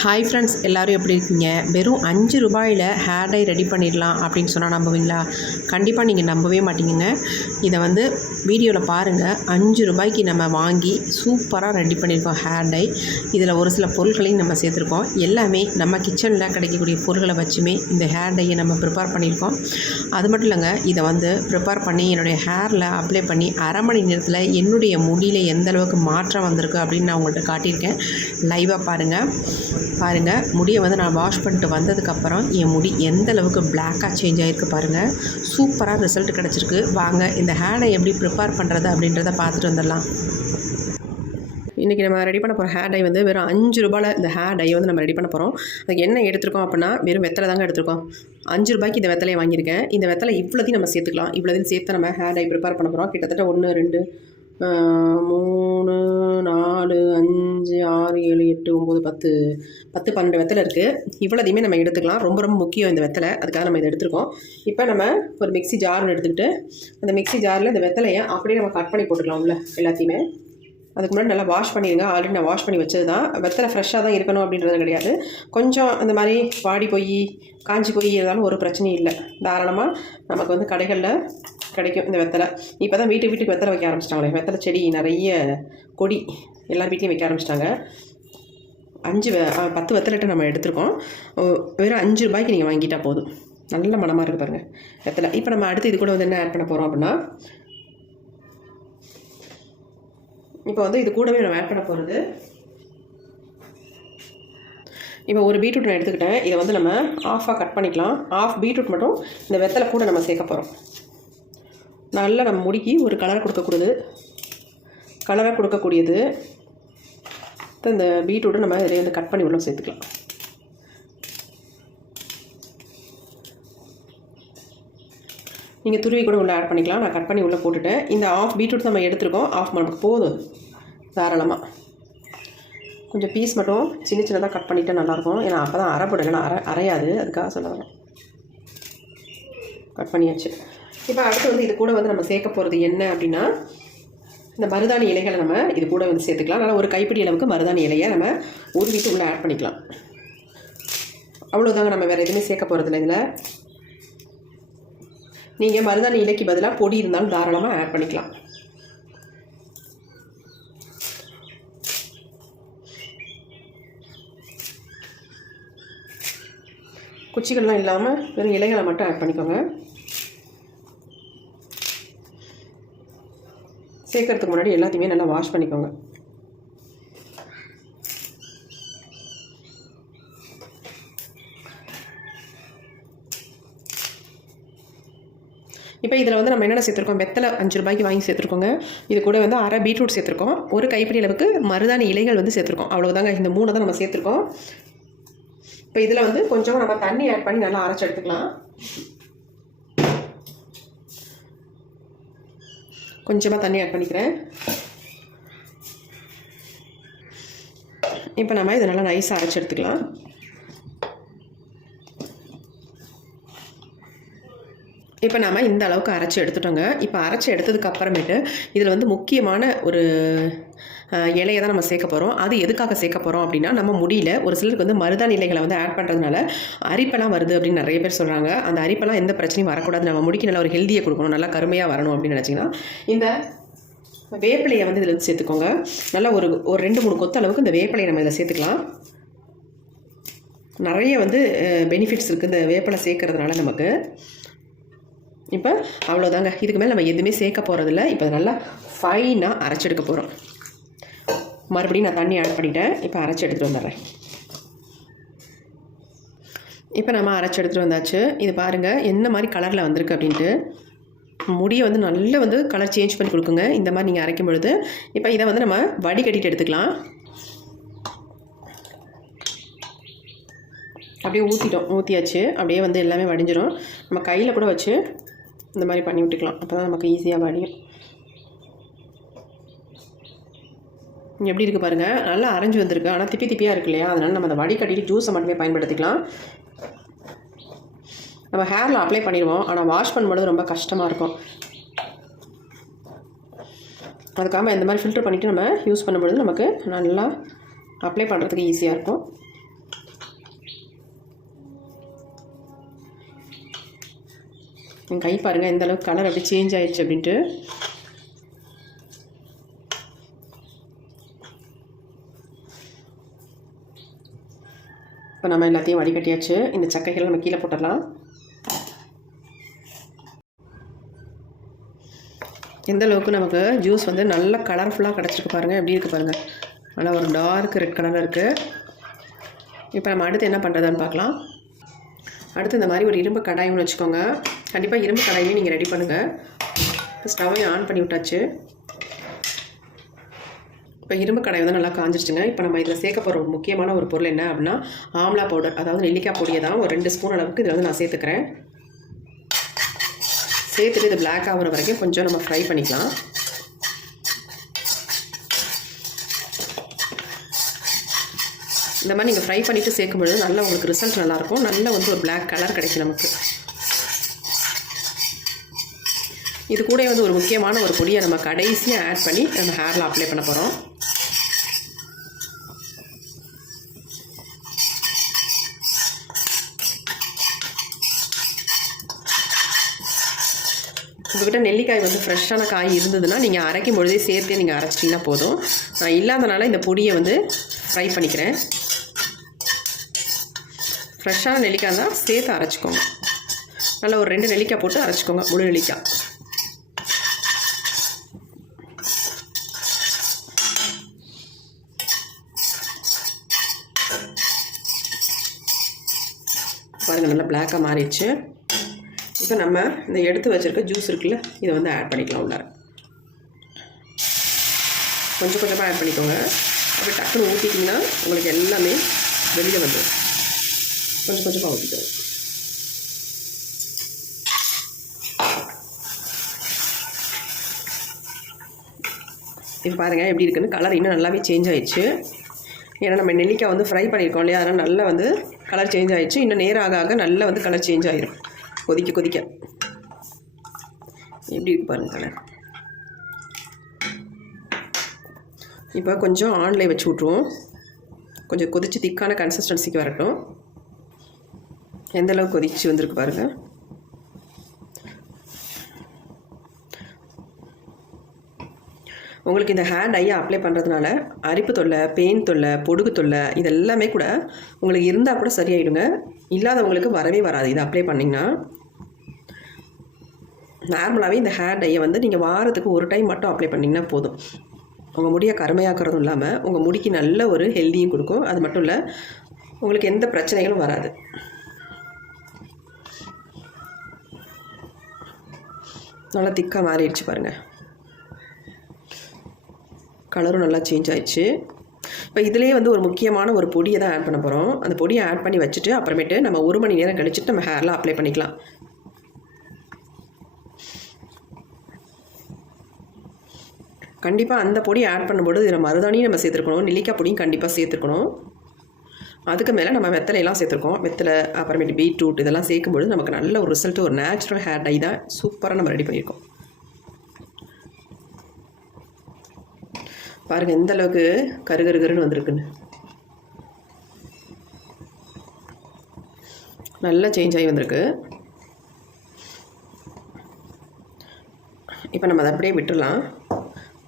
Hi friends எல்லோரும் எப்படி இருக்கீங்க? வெறும் அஞ்சு ரூபாயில் ஹேர் டை ரெடி பண்ணிடலாம் அப்படின்னு சொன்னால் நம்புவீங்களா? கண்டிப்பாக நீங்கள் நம்பவே மாட்டீங்க இதை வந்து வீடியோவில் பாருங்கள் அஞ்சு ரூபாய்க்கு நம்ம வாங்கி சூப்பராக ரெடி பண்ணியிருக்கோம் ஹேர் டை இதில் ஒரு சில பொருட்களையும் நம்ம சேர்த்துருக்கோம். எல்லாமே நம்ம கிச்சனில் கிடைக்கக்கூடிய பொருட்களை வச்சுமே இந்த ஹேர் டையை நம்ம ப்ரிப்பேர் பண்ணியிருக்கோம். அது மட்டும் இல்லைங்க இதை வந்து ப்ரிப்பேர் பண்ணி என்னுடைய ஹேரில் அப்ளை பண்ணி அரை மணி நேரத்தில் என்னுடைய முடியில் எந்த அளவுக்கு மாற்றம் வந்திருக்கு அப்படின்னு நான் உங்கள்கிட்ட காட்டியிருக்கேன். லைவாக பாருங்கள் பாருங்கள் முடியை வந்து நான் வாஷ் பண்ணிட்டு வந்ததுக்கப்புறம் என் முடி எந்த அளவுக்கு பிளாக்காக சேஞ்ச் ஆகிருக்கு பாருங்கள் சூப்பராக ரிசல்ட் கிடச்சிருக்கு. வாங்க இந்த ஹேரை எப்படி ப்ரிப்பேர் பண்ணுறது அப்படின்றத பார்த்துட்டு வந்துடலாம். இன்றைக்கி நம்ம ரெடி பண்ண போகிற ஹேர் டை வந்து வெறும் அஞ்சு ரூபாயில் இந்த ஹேர் டை வந்து நம்ம ரெடி பண்ண போகிறோம் அதுக்கு என்ன எடுத்துருக்கோம் அப்படின்னா வெறும் வெத்தலை தாங்க எடுத்துருக்கோம். அஞ்சு ரூபாய்க்கு இந்த வெத்தலையை வாங்கியிருக்கேன். இந்த வெத்தலை இவ்வளோதையும் நம்ம சேர்த்துக்கலாம். இவ்வளோதையும் சேர்த்து நம்ம ஹேர் டை ப்ரிப்பேர் பண்ண போகிறோம் கிட்டத்தட்ட ஒன்று ரெண்டு மூணு நாலு அஞ்சு ஆறு ஏழு எட்டு ஒம்பது பத்து. பத்து பன்னெண்டு வெத்தலை இருக்குது இவ்வளோதையுமே நம்ம எடுத்துக்கலாம். ரொம்ப ரொம்ப முக்கியம் இந்த வெத்தலை. அதுக்காக நம்ம இதை எடுத்துருக்கோம். இப்போ நம்ம ஒரு மிக்ஸி ஜார்னு எடுத்துக்கிட்டு அந்த மிக்ஸி ஜாரில் இந்த வெத்தலையை அப்படியே நம்ம கட் பண்ணி போட்டுக்கலாம் உள்ள எல்லாத்தையுமே. அதுக்கு முன்னாடி நல்லா வாஷ் பண்ணிடுங்க ஆல்ரெடி நான் வாஷ் பண்ணி வச்சது தான் வெத்தலை ஃப்ரெஷ்ஷாக தான் இருக்கணும் அப்படின்றது கிடையாது. கொஞ்சம் இந்த மாதிரி வாடி போய் காஞ்சி போய் இருந்தாலும் ஒரு பிரச்சனையும் இல்லை. தாராளமாக நமக்கு வந்து கடைகளில் கிடைக்கும் இந்த வெத்தலை. இப்போ தான் வீட்டு வீட்டுக்கு வெத்தலை வைக்க ஆரம்பிச்சிட்டாங்களே. வெத்தலை செடி நிறைய கொடி எல்லார் வீட்லேயும் வைக்க ஆரம்பிச்சிட்டாங்க. அஞ்சு வெ பத்து வெத்தலைட்டு நம்ம எடுத்திருக்கோம். வெறும் அஞ்சு ரூபாய்க்கு நீங்கள் வாங்கிட்டா போதும். நல்ல மனமாக இருக்குது பாருங்கள் வெத்தலை. இப்போ நம்ம அடுத்து இது கூட வந்து என்ன ஆட் பண்ண போகிறோம் அப்படின்னா இப்போ வந்து இது கூடவே நம்ம ஆட் பண்ண போகிறது இப்போ ஒரு பீட்ரூட் நான் எடுத்துக்கிட்டேன். இதை வந்து நம்ம ஆஃபாக கட் பண்ணிக்கலாம். ஆஃப் பீட்ரூட் மட்டும் இந்த வெத்தலை கூட நம்ம சேர்க்க போகிறோம் நல்லா நம்ம முடிக்கி ஒரு கலரை கொடுக்கக்கூடாது. கலராக கொடுக்கக்கூடியது. இந்த பீட்ரூட்டை நம்ம இதில் வந்து கட் பண்ணி உள்ள சேர்த்துக்கலாம். நீங்கள் துருவி கூட உள்ளே ஆட் பண்ணிக்கலாம். நான் கட் பண்ணி உள்ளே போட்டுட்டேன். இந்த ஆஃப் பீட்ரூட் நம்ம எடுத்துருக்கோம். ஆஃப் நமக்கு போதும். தாராளமாக கொஞ்சம் பீஸ் மட்டும் சின்ன சின்னதாக கட் பண்ணிட்டா நல்லாயிருக்கும். ஏன்னா அப்போ தான் அரைப்படும் இல்லைன்னா அரை அரையாது. அதுக்காக சொல்ல வரேன் கட் பண்ணியாச்சு. இப்போ அடுத்து வந்து இது கூட வந்து நம்ம சேர்க்க போகிறது என்ன அப்படின்னா இந்த மருதாணி இலைகளை நம்ம இது கூட வந்து சேர்த்துக்கலாம். அதனால் ஒரு கைப்பிடி அளவுக்கு மருதாணி இலையை நம்ம உருவிட்டு உள்ளே ஆட் பண்ணிக்கலாம். அவ்வளோதாங்க நம்ம வேறு எதுவுமே சேர்க்க போகிறதில்ல இதில். நீங்கள் மருதாணி இலைக்கு பதிலாக பொடி இருந்தாலும் தாராளமாக ஆட் பண்ணிக்கலாம். குச்சிகள்லாம் இல்லாமல் வெறும் இலைகளை மட்டும் ஆட் பண்ணிக்கோங்க. சேர்க்கறதுக்கு முன்னாடி எல்லாத்தையுமே நல்லா வாஷ் பண்ணிக்கோங்க. இப்போ இதில் வந்து நம்ம என்னென்ன சேர்த்துருக்கோம்? வெத்தலை அஞ்சு ரூபாய்க்கு வாங்கி சேர்த்துருக்கோங்க. இது கூட வந்து அரை பீட்ரூட் சேர்த்துருக்கோம். ஒரு கைப்பிடி அளவுக்கு மருதாணி இலைகள் வந்து சேர்த்துருக்கோம். அவ்வளோதாங்க இந்த மூணு தான் நம்ம சேர்த்துருக்கோம். இப்போ இதில் வந்து கொஞ்சம் நம்ம தண்ணி ஆட் பண்ணி நல்லா அரைச்சி எடுத்துக்கலாம். கொஞ்சமாக தண்ணி ஆட் பண்ணிக்கிறேன். இப்போ நம்ம இதை நல்லா நைஸாக அரைச்சி எடுத்துக்கலாம். இப்போ நாம் இந்த அளவுக்கு அரைச்சி எடுத்துட்டோங்க. இப்போ அரைச்சி எடுத்ததுக்கு அப்புறமேட்டு இதில் வந்து முக்கியமான ஒரு இலையை தான் நம்ம சேர்க்க போகிறோம் அது எதுக்காக சேர்க்க போகிறோம் அப்படின்னா நம்ம முடியல ஒரு சிலருக்கு வந்து மருதாணி இலைகளை வந்து ஆட் பண்ணுறதுனால அரிப்பெல்லாம் வருது அப்படின்னு நிறைய பேர் சொல்கிறாங்க அந்த அரிப்பெல்லாம் எந்த பிரச்சனையும் வரக்கூடாது. நம்ம முடிக்கு நல்லா ஒரு ஹெல்த்தியை கொடுக்கணும். நல்லா கருமையாக வரணும் அப்படின்னு நினச்சிங்கன்னா இந்த வேப்பிலையை வந்து இதில் வந்து சேர்த்துக்கோங்க. நல்லா ஒரு ஒரு ரெண்டு மூணு கொத்த அளவுக்கு இந்த வேப்பிலையை நம்ம இதில் சேர்த்துக்கலாம். நிறைய வந்து பெனிஃபிட்ஸ் இருக்குது இந்த வேப்பிலை சேர்க்கறதுனால நமக்கு. இப்போ அவ்வளோதாங்க இதுக்கு மேலே நம்ம எதுவுமே சேர்க்க போகிறதில்ல இப்போ நல்லா ஃபைனாக அரைச்செடுக்க போகிறோம் மறுபடியும் நான் தண்ணி ஆட் பண்ணிட்டேன். இப்போ அரைச்சி எடுத்துகிட்டு வந்துடுறேன். இப்போ நம்ம அரைச்சி எடுத்துகிட்டு வந்தாச்சு. இது பாருங்கள் என்ன மாதிரி கலரில் வந்திருக்கு அப்படின்ட்டு. முடியை வந்து நல்லா வந்து கலர் சேஞ்ச் பண்ணி கொடுக்குங்க. இந்த மாதிரி நீங்கள் அரைக்கும் பொழுது. இப்போ இதை வந்து நம்ம வடிகட்டிட்டு எடுத்துக்கலாம். அப்படியே ஊற்றிட்டோம் ஊற்றியாச்சு அப்படியே வந்து எல்லாமே வடிஞ்சிடும் நம்ம கையில் கூட வச்சு இந்த மாதிரி பண்ணி விட்டுக்கலாம். அப்போ தான் நமக்கு ஈஸியாக வடியும். எப்படி இருக்குது பாருங்கள் நல்லா அரைஞ்சி வந்திருக்கு. ஆனால் திப்பி திப்பியாக இருக்கு இல்லையா? அதனால் நம்ம அந்த வடிகட்டிட்டு ஜூஸை மட்டுமே பயன்படுத்திக்கலாம். நம்ம ஹேரில் அப்ளை பண்ணிடுவோம். ஆனால் வாஷ் பண்ணும்போது ரொம்ப கஷ்டமாக இருக்கும். அதுக்காக இந்த மாதிரி ஃபில்டர் பண்ணிவிட்டு நம்ம யூஸ் பண்ணும்பொழுது நமக்கு நல்லா அப்ளை பண்ணுறதுக்கு ஈஸியாக இருக்கும். என் கை பாருங்கள் எந்த அளவுக்கு கலர் அப்படி சேஞ்ச் ஆகிடுச்சு அப்படின்ட்டு. இப்போ நம்ம எல்லாத்தையும் வடிகட்டியாச்சு. இந்த சக்கைகளை நம்ம கீழே போட்டுடலாம். எந்த அளவுக்கு நமக்கு ஜூஸ் வந்து நல்ல கலர்ஃபுல்லாக கிடச்சிருக்கு பாருங்கள் எப்படி இருக்குது பாருங்கள் நல்லா ஒரு டார்க் ரெட் கலரில் இருக்குது இப்போ நம்ம அடுத்து என்ன பண்ணுறதுன்னு பார்க்கலாம். அடுத்து இந்த மாதிரி ஒரு இரும்பு கடாயம்னு வச்சுக்கோங்க. கண்டிப்பாக இரும்பு கடாயுமே நீங்கள் ரெடி பண்ணுங்கள் இப்போ ஸ்டவ்வையும் ஆன் பண்ணி விட்டாச்சு. இப்போ இரும்பு கடாய் வந்து நல்லா காஞ்சிருச்சுங்க. இப்போ நம்ம இதில் சேர்க்க போகிற ஒரு முக்கியமான ஒரு பொருள் என்ன அப்படின்னா ஆம்லா பவுடர் அதாவது நெல்லிக்காய் பொடியை தான் ஒரு ரெண்டு ஸ்பூன் அளவுக்கு இதில் வந்து நான் சேர்த்துக்கிறேன். சேர்த்துட்டு இது பிளாக் ஆகிற வரைக்கும் கொஞ்சம் நம்ம ஃப்ரை பண்ணிக்கலாம். இந்த மாதிரி நீங்கள் ஃப்ரை பண்ணிவிட்டு சேர்க்கும்பொழுது நல்ல உங்களுக்கு ரிசல்ட் நல்லாயிருக்கும் நல்ல வந்து ஒரு பிளாக் கலர் கிடைக்கும் நமக்கு. இது கூட வந்து ஒரு முக்கியமான ஒரு பொடியை நம்ம கடைசியாக ஆட் பண்ணி நம்ம ஹேரில் அப்ளை பண்ண போகிறோம் உங்கள்கிட்ட நெல்லிக்காய் வந்து ஃப்ரெஷ்ஷான காய் இருந்ததுன்னா நீங்கள் அரைக்கும் பொழுதே சேர்த்தே நீங்கள் அரைச்சிட்டிங்கன்னா போதும். நான் இல்லாதனால இந்த பொடியை வந்து ஃப்ரை பண்ணிக்கிறேன். ஃப்ரெஷ்ஷான நெல்லிக்காய் தான் சேர்த்து அரைச்சிக்கோங்க. நல்லா ஒரு ரெண்டு நெல்லிக்காய் போட்டு அரைச்சிக்கோங்க முழு நெல்லிக்காய். பாருங்கள் நல்லா பிளாக்காக மாறிடுச்சு. இப்போ நம்ம இந்த எடுத்து வச்சுருக்க ஜூஸ் இருக்குல்ல இதை வந்து ஆட் பண்ணிக்கலாம் உள்ளார. கொஞ்சம் கொஞ்சமாக ஆட் பண்ணிக்கோங்க. அப்படி டக்குன்னு ஊற்றிட்டிங்கன்னா உங்களுக்கு எல்லாமே வெளியில் வந்துடும் கொஞ்சம் கொஞ்சமாக ஊற்றிக்கோங்க இப்போ பாருங்கள் எப்படி இருக்குன்னு கலர் இன்னும் நல்லாவே சேஞ்ச் ஆயிடுச்சு. ஏன்னா நம்ம நெல்லிக்காய் வந்து ஃப்ரை பண்ணியிருக்கோம் இல்லையா? அதனால் நல்லா வந்து கலர் சேஞ்ச் ஆகிடுச்சு இன்னும் நேரம் ஆக ஆக நல்லா வந்து கலர் சேஞ்ச் ஆயிரும். கொதிக்க கொதிக்க. எப்படி இருக்கு பாருங்க கலர் இப்போ கொஞ்சம் ஆன்லைன் வச்சு விட்ருவோம் கொஞ்சம் கொதிச்சு திக்கான கன்சிஸ்டன்சிக்கு வரட்டும். எந்தளவுக்கு கொதித்து கொதிச்சு வந்திருக்கு பாருங்கள் உங்களுக்கு இந்த ஹேண்ட் ஐயா அப்ளை பண்ணுறதுனால அரிப்பு தொல்லை பெயின் தொல்லை பொடுகு தொல்லை இது எல்லாமே கூட உங்களுக்கு இருந்தால் கூட சரியாயிடுங்க. இல்லாதவங்களுக்கு வரவே வராது. இதை அப்ளை பண்ணிங்கன்னா நார்மலாகவே இந்த ஹேர் டையை வந்து நீங்கள் வாரத்துக்கு ஒரு டைம் மட்டும் அப்ளை பண்ணிங்கன்னா போதும். உங்கள் முடியை கருமையாக்குறதும் இல்லாமல் உங்கள் முடிக்கு நல்ல ஒரு ஹெல்தியும் கொடுக்கும். அது மட்டும் இல்லை உங்களுக்கு எந்த பிரச்சனைகளும் வராது. நல்லா திக்காக மாறிடுச்சு பாருங்கள் கலரும் நல்லா சேஞ்ச் ஆயிடுச்சு. இப்போ இதுலேயே வந்து ஒரு முக்கியமான ஒரு பொடியை தான் ஆட் பண்ண போகிறோம் அந்த பொடியை ஆட் பண்ணி வச்சுட்டு அப்புறமேட்டு நம்ம ஒரு மணி நேரம் கழிச்சுட்டு நம்ம ஹேரில் அப்ளை பண்ணிக்கலாம். கண்டிப்பாக அந்த பொடியை ஆட் பண்ணும்போது இதில் மருதாணியும் நம்ம சேர்த்துருக்கணும் நெல்லிக்காய் பொடியும் கண்டிப்பாக சேர்த்துருக்கணும். அதுக்கு மேலே நம்ம வெத்தலையெல்லாம் சேர்த்துருக்கோம். வெத்தலை அப்புறமேட்டு பீட்ரூட் இதெல்லாம் சேர்க்கும்பொழுது நமக்கு நல்ல ஒரு ரிசல்ட் ஒரு நேச்சுரல் ஹேர் டை தான் சூப்பராக நம்ம ரெடி பண்ணியிருக்கோம். பாருங்கள் எந்த அளவுக்கு கருகருகருன்னு வந்திருக்குன்னு. நல்லா சேஞ்ச் ஆகி வந்திருக்கு. இப்போ நம்ம அதை அப்படியே விட்டுடலாம்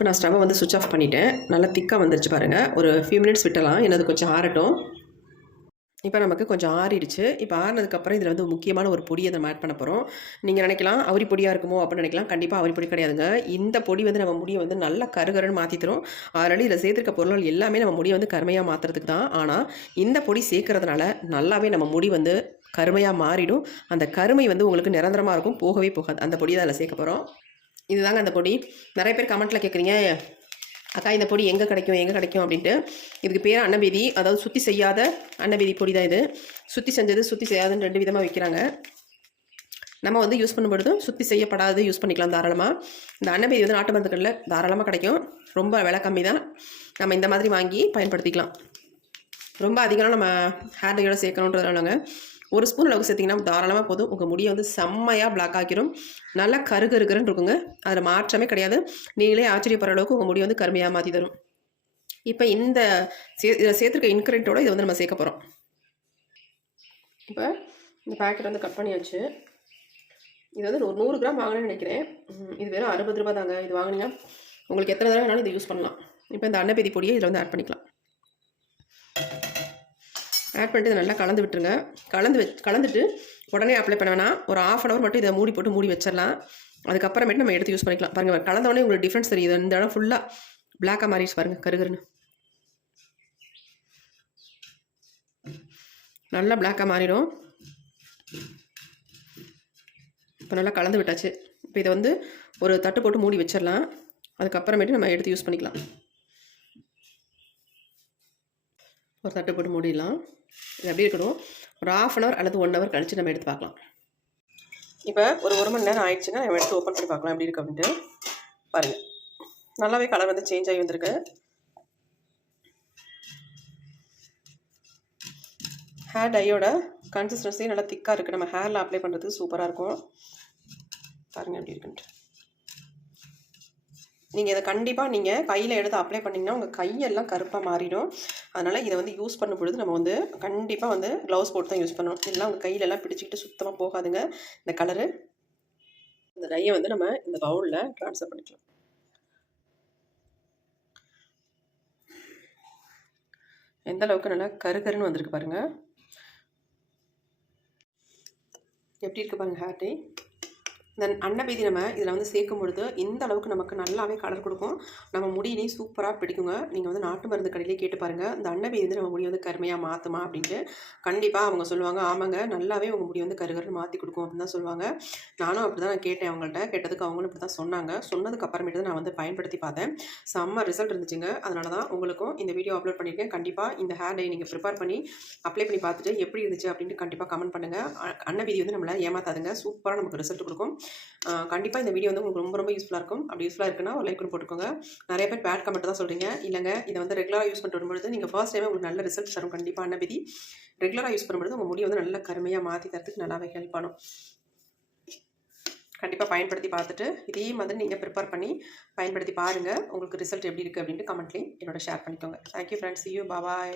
இப்போ நான் ஸ்டவ்வை வந்து சுவிட்ச் ஆஃப் பண்ணிட்டேன். நல்லா திக்காக வந்துருச்சு பாருங்கள் ஒரு ஃபியூ மினிட்ஸ் விட்டலாம் என்னது கொஞ்சம் ஆறட்டும். இப்போ நமக்கு கொஞ்சம் ஆறிடுச்சு. இப்போ ஆறினதுக்கப்புறம் இதில் வந்து முக்கியமான ஒரு பொடியை நம்ம ஆட் பண்ண போகிறோம் நீங்கள் நினைக்கலாம் அவரி பொடியாக இருக்குமோ அப்படின்னு நினைக்கலாம். கண்டிப்பாக அவரி பொடி கிடையாதுங்க. இந்த பொடி வந்து நம்ம முடியை வந்து நல்லா கருகருன்னு மாற்றி தரும் அதனால இதில் சேர்த்துருக்க பொருள்கள் எல்லாமே நம்ம முடியை வந்து கருமையாக மாற்றுறதுக்கு தான். ஆனால் இந்த பொடி சேர்க்கறதுனால நல்லாவே நம்ம முடி வந்து கருமையாக மாறிடும். அந்த கருமை வந்து உங்களுக்கு நிரந்தரமாக இருக்கும். போகவே போகாது. அந்த பொடியை அதில் சேர்க்க போகிறோம் இதுதாங்க அந்த பொடி. நிறைய பேர் கமெண்ட்டில் கேட்குறீங்க அக்கா இந்த பொடி எங்கே கிடைக்கும் எங்கே கிடைக்கும்? அப்படின்ட்டு. இதுக்கு பேர் அன்னபீதி அதாவது சுற்றி செய்யாத அன்னபீதி பொடி தான் இது. சுற்றி செஞ்சது சுற்றி செய்யாதுன்னு ரெண்டு விதமாக வைக்கிறாங்க. நம்ம வந்து யூஸ் பண்ணும்பொழுது சுற்றி செய்யப்படாது யூஸ் பண்ணிக்கலாம் தாராளமாக இந்த அன்னபீதி வந்து நாட்டு மருந்துகளில் தாராளமாக கிடைக்கும். ரொம்ப விலை கம்மி தான். நம்ம இந்த மாதிரி வாங்கி பயன்படுத்திக்கலாம். ரொம்ப அதிகமாக நம்ம ஹேர் டையோட சேர்க்கணுன்றதுனாலங்க. ஒரு ஸ்பூன் அளவுக்கு சேர்த்திங்கன்னா தாராளமாக போதும். உங்கள் முடியை வந்து செம்மையாக பிளாக் ஆக்கிரும். நல்லா கருகருகருன்னு இருக்குங்க. அதில் மாற்றமே கிடையாது. நீங்களே ஆச்சரியப்படுற அளவுக்கு உங்கள் முடி வந்து கருமையாக மாற்றி தரும். இப்போ இந்த சே இதில் சேர்த்துருக்க இன்க்ரீடியண்ட்டோட இதை வந்து நம்ம சேர்க்க போகிறோம் இப்போ இந்த பேக்கெட் வந்து கட் பண்ணியாச்சு. இது வந்து ஒரு நூறு கிராம் வாங்கினேன்னு நினைக்கிறேன். இது வெறும் அறுபது ரூபா தாங்க. இது வாங்கினீங்கன்னா உங்களுக்கு எத்தனை தடவை வேணாலும் இதை யூஸ் பண்ணலாம். இப்போ இந்த அன்னப்பேதி பொடியை இதில் வந்து ஆட் பண்ணிக்கலாம். ஆட் பண்ணிட்டு இதை நல்லா கலந்து விட்டுருங்க. கலந்து வச் கலந்துட்டு உடனே அப்ளை பண்ண வேணாம். ஒரு ஆஃப் அன் ஹவர் மட்டும் இதை மூடி போட்டு மூடி வச்சிடலாம். அதுக்கப்புறமேட்டு நம்ம எடுத்து யூஸ் பண்ணிக்கலாம். பாருங்கள் கலந்தவொடனே உங்களுக்கு டிஃப்ரென்ஸ் தெரியுது. இந்த இடம் ஃபுல்லாக பிளாக்காக மாறிடுச்சு பாருங்கள் கருகருன்னு நல்லா பிளாக்காக மாறிடும். இப்போ நல்லா கலந்து விட்டாச்சு. இப்போ இதை வந்து ஒரு தட்டு போட்டு மூடி வச்சிடலாம். அதுக்கப்புறமேட்டு நம்ம எடுத்து யூஸ் பண்ணிக்கலாம். ஒரு தட்டு போட்டு மூடிடலாம். இது எப்படி இருக்கணும் ஒரு ஆஃப் அன் ஹவர் அல்லது ஒன் ஹவர் கழித்து நம்ம எடுத்து பார்க்கலாம். இப்போ ஒரு ஒரு மணி நேரம் ஆயிடுச்சுன்னா நம்ம எடுத்து ஓப்பன் பண்ணி பார்க்கலாம். எப்படி இருக்கு அப்படின்ட்டு. பாருங்கள் நல்லாவே கலர் வந்து சேஞ்ச் ஆகி வந்திருக்கு. ஹேர் டையோட கன்சிஸ்டன்சி நல்லா திக்காக இருக்குது நம்ம ஹேரில் அப்ளை பண்ணுறதுக்கு சூப்பராக இருக்கும். பாருங்கள் எப்படி இருக்குன்ட்டு. நீங்கள் இதை கண்டிப்பாக நீங்கள் கையில் எடுத்து அப்ளை பண்ணிங்கன்னா உங்கள் கையெல்லாம் கருப்பாக மாறிடும். அதனால் இதை வந்து யூஸ் பண்ணும் பொழுது நம்ம வந்து கண்டிப்பாக வந்து க்ளவுஸ் போட்டு தான் யூஸ் பண்ணணும். இல்லைனா உங்கள் கையிலெல்லாம் பிடிச்சிக்கிட்டு சுத்தமாக போகாதுங்க. இந்த கலரு இந்த டையை வந்து நம்ம இந்த பவுலில் ட்ரான்ஸ்ஃபர் பண்ணிக்கலாம். எந்த அளவுக்கு நல்லா கருகருன்னு வந்திருக்கு பாருங்கள் எப்படி இருக்குது பாருங்கள் ஹேர் டை இந்த அன்னபேதி நம்ம இதில் வந்து சேர்க்கும் பொழுது இந்த அளவுக்கு நமக்கு நல்லாவே கலர் கொடுக்கும். நம்ம முடியிலையும் சூப்பராக பிடிக்குங்க. நீங்கள் வந்து நாட்டு மருந்து கடையிலே கேட்டு பாருங்கள் இந்த அன்னபேதி வந்து நம்ம முடி வந்து கருமையாக மாற்றுமா அப்படின்ட்டு கண்டிப்பாக அவங்க சொல்லுவாங்க. ஆமாங்க நல்லாவே உங்கள் முடி வந்து கருகருன்னு மாற்றி கொடுக்கும் அப்படின்னு தான் சொல்லுவாங்க. நானும் அப்படி தான் நான் கேட்டேன் அவங்கள்ட்ட. கேட்டதுக்கு அவங்களும் இப்படி தான் சொன்னாங்க. சொன்னதுக்கு அப்புறமேட்டு தான் நான் வந்து பயன்படுத்தி பார்த்தேன். செம்ம ரிசல்ட் இருந்துச்சுங்க. அதனால தான் உங்களுக்கும் இந்த வீடியோ அப்லோட் பண்ணியிருக்கேன். கண்டிப்பாக இந்த ஹேர் டை நீங்கள் ப்ரிப்பேர் பண்ணி அப்ளை பண்ணி பார்த்துட்டு எப்படி இருந்துச்சு அப்படின்ட்டு கண்டிப்பாக கமெண்ட் பண்ணுங்கள் அன்னபேதி வந்து நம்மளை ஏமாத்தாதுங்க. சூப்பராக நமக்கு ரிசல்ட் கொடுக்கும். கண்டிப்பாக இந்த வீடியோ வந்து உங்களுக்கு ரொம்ப ரொம்ப யூஸ்ஃபுல்லாக இருக்கும். அப்படி யூஸ்ஃபுல்லாக இருக்குன்னா ஒரு லைக் போட்டுக்கோங்க. நிறைய பேர் பேட் கமெண்ட் தான் சொல்கிறீங்க இல்லைங்க இதை வந்து ரெகுலராக யூஸ் பண்ணிட்டு வரும்பொழுது நீங்கள் ஃபர்ஸ்ட் டைமே உங்களுக்கு நல்ல ரிசல்ட் தரும் கண்டிப்பாக அன்னபதி ரெகுலராக யூஸ் பண்ணும்போது உங்கள் முடி வந்து நல்ல கருமையாக மாற்றி தரத்துக்கு நல்லாவே ஹெல்ப் பண்ணும். கண்டிப்பாக பயன்படுத்தி பார்த்துட்டு இதே மாதிரி நீங்கள் ப்ரிப்பேர் பண்ணி பயன்படுத்தி பாருங்கள் உங்களுக்கு ரிசல்ட் எப்படி இருக்குது அப்படின்ட்டு கமெண்ட்லேயும் என்னோட ஷேர் பண்ணிக்கோங்க. Thank you friends you பாபாய்